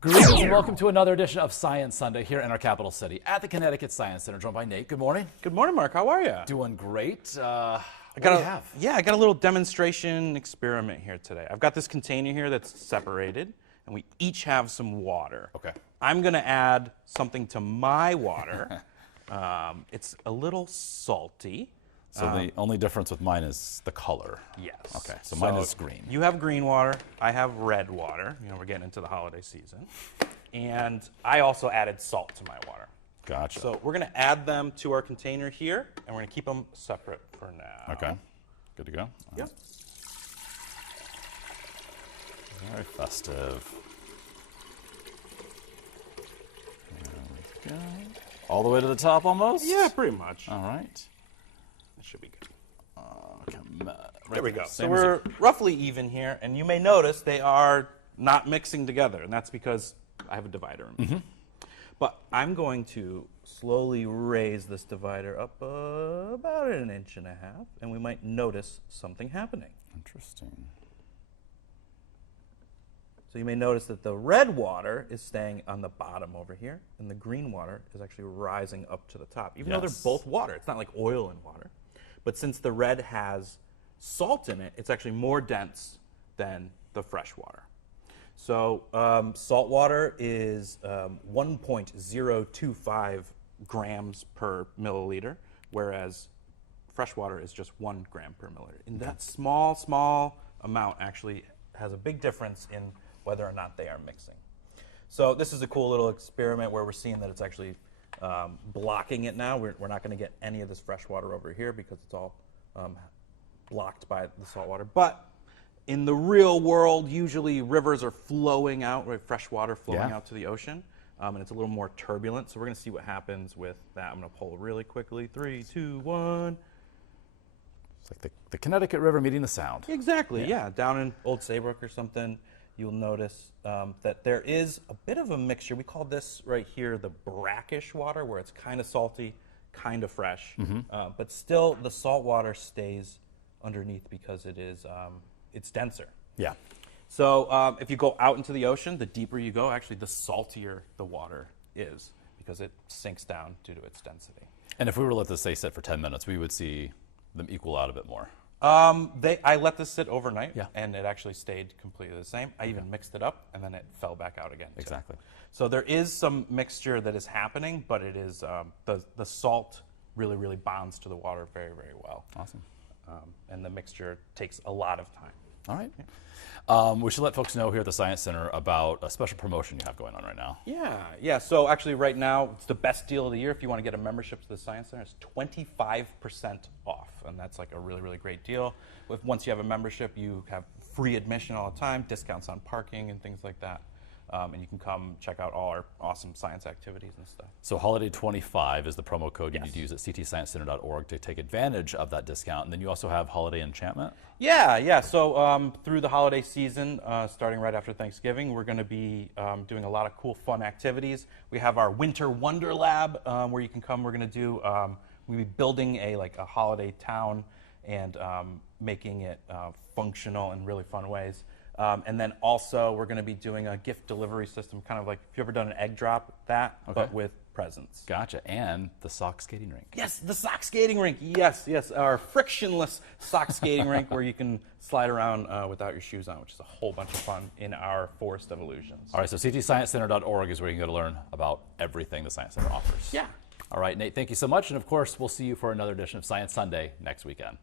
Greetings and welcome to another edition of Science Sunday here in our capital city at the Connecticut Science Center, joined by Nate. Good morning. Good morning, Mark. How are you? Doing great. I got a little demonstration experiment here today. I've got this container here that's separated, and we each have some water. Okay. I'm going to add something to my water. It's a little salty. So the only difference with mine is the color. Yes. Okay, so mine is green. You have green water. I have red water. You know, we're getting into the holiday season. And I also added salt to my water. Gotcha. So we're going to add them to our container here, and we're going to keep them separate for now. Okay. Good to go. Yep. Very festive. There we go. All the way to the top almost? Yeah, pretty much. All right. That should be good. There we go. So we're roughly even here, and you may notice they are not mixing together, and that's because I have a divider in between. But I'm going to slowly raise this divider up about 1.5 inches, and we might notice something happening. Interesting. So you may notice that the red water is staying on the bottom over here, and the green water is actually rising up to the top, even though they're both water. It's not like oil and water. But since the red has salt in it, it's actually more dense than the fresh water. So salt water is 1.025 grams per milliliter, whereas fresh water is just 1 gram per milliliter. And that small amount actually has a big difference in whether or not they are mixing. So this is a cool little experiment where we're seeing that it's actually blocking it now. We're not going to get any of this fresh water over here because it's all blocked by the salt water. But in the real world, usually rivers are flowing out, right, fresh water flowing out to the ocean, and it's a little more turbulent. So we're going to see what happens with that. I'm going to pull really quickly. 3, 2, 1. It's like the Connecticut River meeting the Sound. Exactly, yeah. Down in Old Saybrook or something, you'll notice that there is a bit of a mixture. We call this right here the brackish water, where it's kind of salty, kind of fresh, but still the salt water stays underneath because it is it's denser. Yeah. So if you go out into the ocean, the deeper you go, actually the saltier the water is because it sinks down due to its density. And if we were to let this sit for 10 minutes, we would see them equal out a bit more. I let this sit overnight, and it actually stayed completely the same. I even mixed it up, and then it fell back out again. Too. Exactly. So there is some mixture that is happening, but it is the salt really bonds to the water very well. Awesome. And the mixture takes a lot of time. All right. We should let folks know here at the Science Center about a special promotion you have going on right now. Yeah. So actually right now, it's the best deal of the year. If you want to get a membership to the Science Center, it's 25% off. And that's like a really great deal. Once you have a membership, you have free admission all the time, discounts on parking and things like that. And you can come check out all our awesome science activities and stuff. So Holiday 25 is the promo code you need to use at ctsciencecenter.org to take advantage of that discount. And then you also have Holiday Enchantment? Yeah. So through the holiday season, starting right after Thanksgiving, we're going to be doing a lot of cool, fun activities. We have our Winter Wonder Lab where you can come. We're going to do, we'll be building a holiday town and making it functional in really fun ways. And then also we're going to be doing a gift delivery system, kind of like if you've ever done an egg drop, but with presents. Gotcha. And the sock skating rink. Yes, the sock skating rink. Yes. Our frictionless sock skating rink where you can slide around without your shoes on, which is a whole bunch of fun in our Forest of Illusions. All right, so ctsciencecenter.org is where you can go to learn about everything the Science Center offers. Yeah. All right, Nate, thank you so much. And of course, we'll see you for another edition of Science Sunday next weekend.